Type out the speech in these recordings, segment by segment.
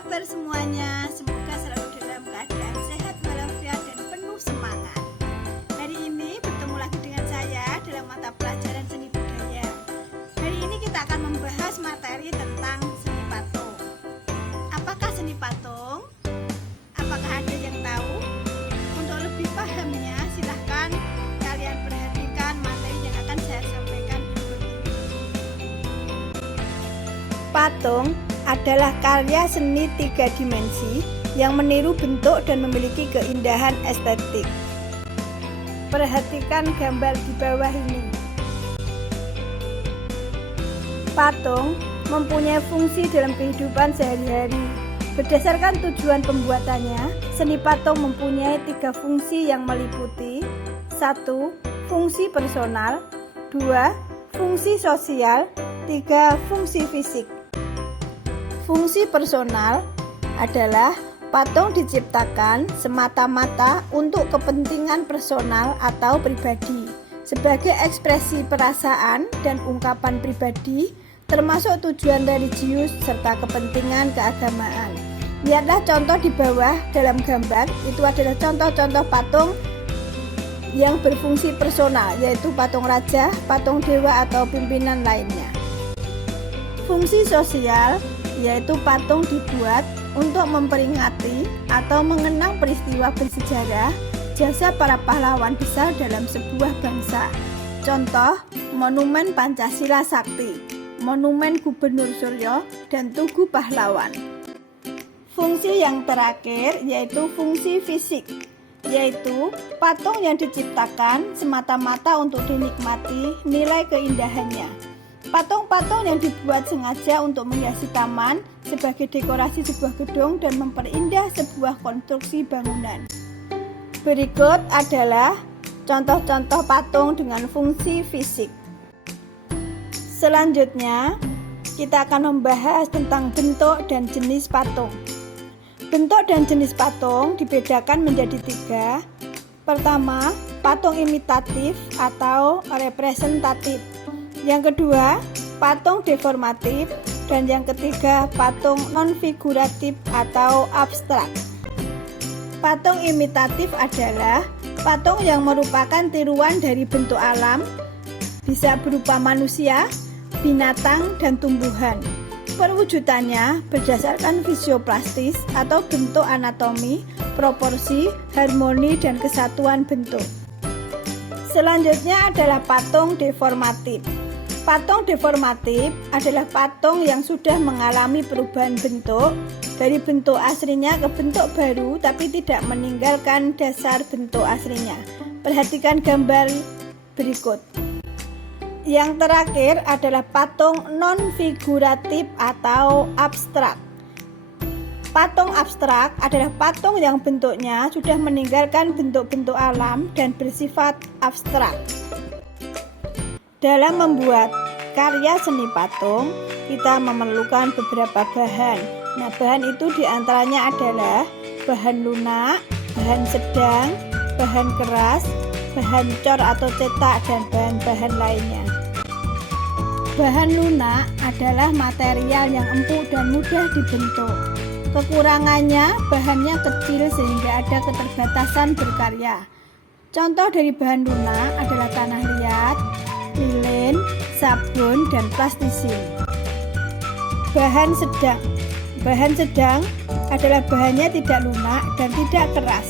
kabar semuanya? Semoga selalu dalam keadaan sehat walafiat dan penuh semangat. Hari ini bertemu lagi dengan saya dalam mata pelajaran seni budaya. Hari ini kita akan membahas materi tentang seni patung. Apakah seni patung? Apakah ada yang tahu? Untuk lebih pahamnya, silahkan kalian perhatikan materi yang akan saya sampaikan berikut ini. Patung adalah karya seni 3 dimensi yang meniru bentuk dan memiliki keindahan estetik. Perhatikan gambar di bawah ini. Patung mempunyai fungsi dalam kehidupan sehari-hari. Berdasarkan tujuan pembuatannya, seni patung mempunyai 3 fungsi yang meliputi 1. Fungsi personal, 2. Fungsi sosial, 3. Fungsi fisik. Fungsi personal adalah patung diciptakan semata-mata untuk kepentingan personal atau pribadi, sebagai ekspresi perasaan dan ungkapan pribadi, termasuk tujuan religius serta kepentingan keagamaan. Lihatlah contoh di bawah dalam gambar, itu adalah contoh-contoh patung yang berfungsi personal, yaitu patung raja, patung dewa atau pimpinan lainnya. Fungsi sosial yaitu patung dibuat untuk memperingati atau mengenang peristiwa bersejarah jasa para pahlawan besar dalam sebuah bangsa. Contoh, Monumen Pancasila Sakti, Monumen Gubernur Suryo, dan Tugu Pahlawan. Fungsi yang terakhir yaitu fungsi fisik, yaitu patung yang diciptakan semata-mata untuk dinikmati nilai keindahannya. Patung-patung yang dibuat sengaja untuk menghiasi taman sebagai dekorasi sebuah gedung dan memperindah sebuah konstruksi bangunan. Berikut adalah contoh-contoh patung dengan fungsi fisik. Selanjutnya, kita akan membahas tentang bentuk dan jenis patung. Bentuk dan jenis patung dibedakan menjadi 3. Pertama, patung imitatif atau representatif. Yang kedua, patung deformatif, dan yang ketiga, patung non-figuratif atau abstrak. Patung imitatif adalah patung yang merupakan tiruan dari bentuk alam, bisa berupa manusia, binatang, dan tumbuhan. Perwujudannya berdasarkan fisioplastis atau bentuk anatomi, proporsi, harmoni, dan kesatuan bentuk. Selanjutnya adalah patung deformatif. Patung deformatif adalah patung yang sudah mengalami perubahan bentuk dari bentuk aslinya ke bentuk baru tapi tidak meninggalkan dasar bentuk aslinya. Perhatikan gambar berikut. Yang terakhir adalah patung non-figuratif atau abstrak. Patung abstrak adalah patung yang bentuknya sudah meninggalkan bentuk-bentuk alam dan bersifat abstrak. Dalam membuat karya seni patung, kita memerlukan beberapa bahan. Nah, bahan itu diantaranya adalah bahan lunak, bahan sedang, bahan keras, bahan cor atau cetak, dan bahan-bahan lainnya. Bahan lunak adalah material yang empuk dan mudah dibentuk. Kekurangannya, bahannya kecil sehingga ada keterbatasan berkarya. Contoh dari bahan lunak adalah tanah liat, lilin, sabun, dan plastisin. Bahan sedang adalah bahannya tidak lunak dan tidak keras.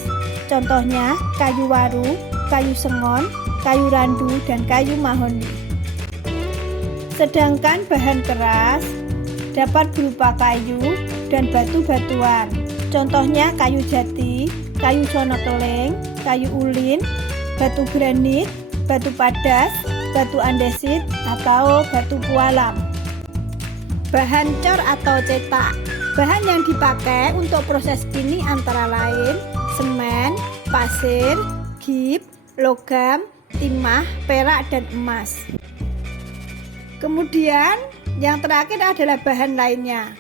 Contohnya kayu waru, kayu sengon, kayu randu, dan kayu mahoni. Sedangkan bahan keras dapat berupa kayu dan batu-batuan. Contohnya kayu jati, kayu sonokeling, kayu ulin, batu granit, batu padas, batu andesit, atau batu pualam. Bahan cor atau cetak. Bahan yang dipakai untuk proses ini antara lain semen, pasir, gip, logam, timah, perak, dan emas. Kemudian yang terakhir adalah bahan lainnya.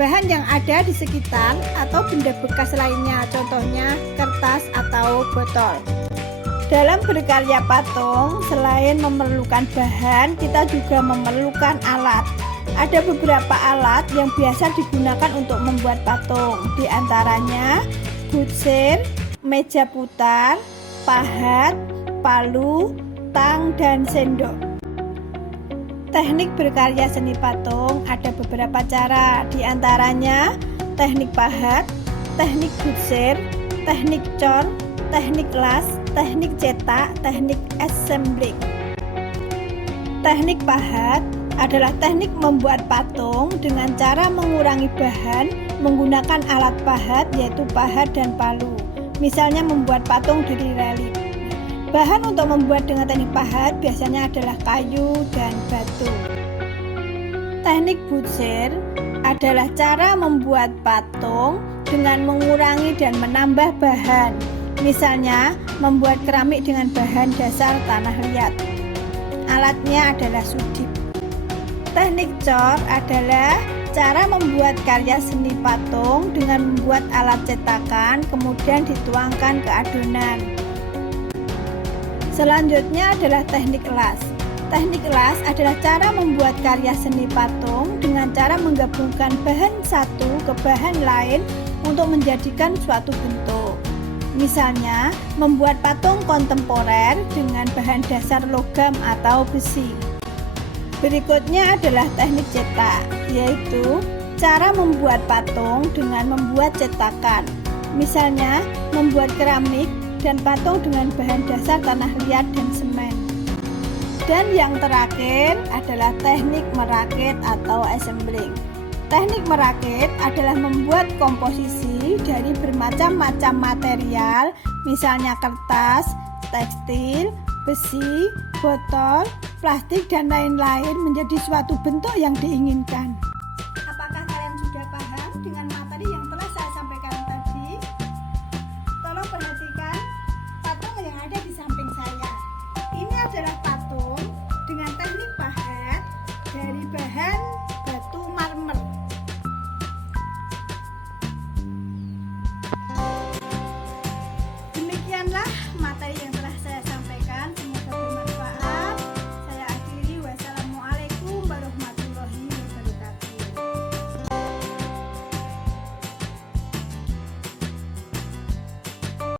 Bahan yang ada di sekitar atau benda bekas lainnya, contohnya kertas atau botol. Dalam berkarya patung, selain memerlukan bahan, kita juga memerlukan alat. Ada beberapa alat yang biasa digunakan untuk membuat patung, di antaranya butsir, meja putar, pahat, palu, tang, dan sendok. Teknik berkarya seni patung ada beberapa cara, di antaranya teknik pahat, teknik butsir, teknik cor, teknik las, teknik cetak, teknik assembling. Teknik pahat adalah teknik membuat patung dengan cara mengurangi bahan menggunakan alat pahat yaitu pahat dan palu. Misalnya membuat patung dari relief. Bahan untuk membuat dengan teknik pahat biasanya adalah kayu dan batu. Teknik butsir adalah cara membuat patung dengan mengurangi dan menambah bahan. Misalnya membuat keramik dengan bahan dasar tanah liat. Alatnya adalah sudip. Teknik cor adalah cara membuat karya seni patung dengan membuat alat cetakan kemudian dituangkan ke adonan. Selanjutnya adalah teknik las. Teknik las adalah cara membuat karya seni patung dengan cara menggabungkan bahan satu ke bahan lain untuk menjadikan suatu bentuk. Misalnya, membuat patung kontemporer dengan bahan dasar logam atau besi. Berikutnya adalah teknik cetak, yaitu cara membuat patung dengan membuat cetakan. Misalnya, membuat keramik dan patung dengan bahan dasar tanah liat dan semen. Dan yang terakhir adalah teknik merakit atau assembling. Teknik merakit adalah membuat komposisi dari bermacam-macam material, misalnya kertas, tekstil, besi, botol, plastik, dan lain-lain menjadi suatu bentuk yang diinginkan.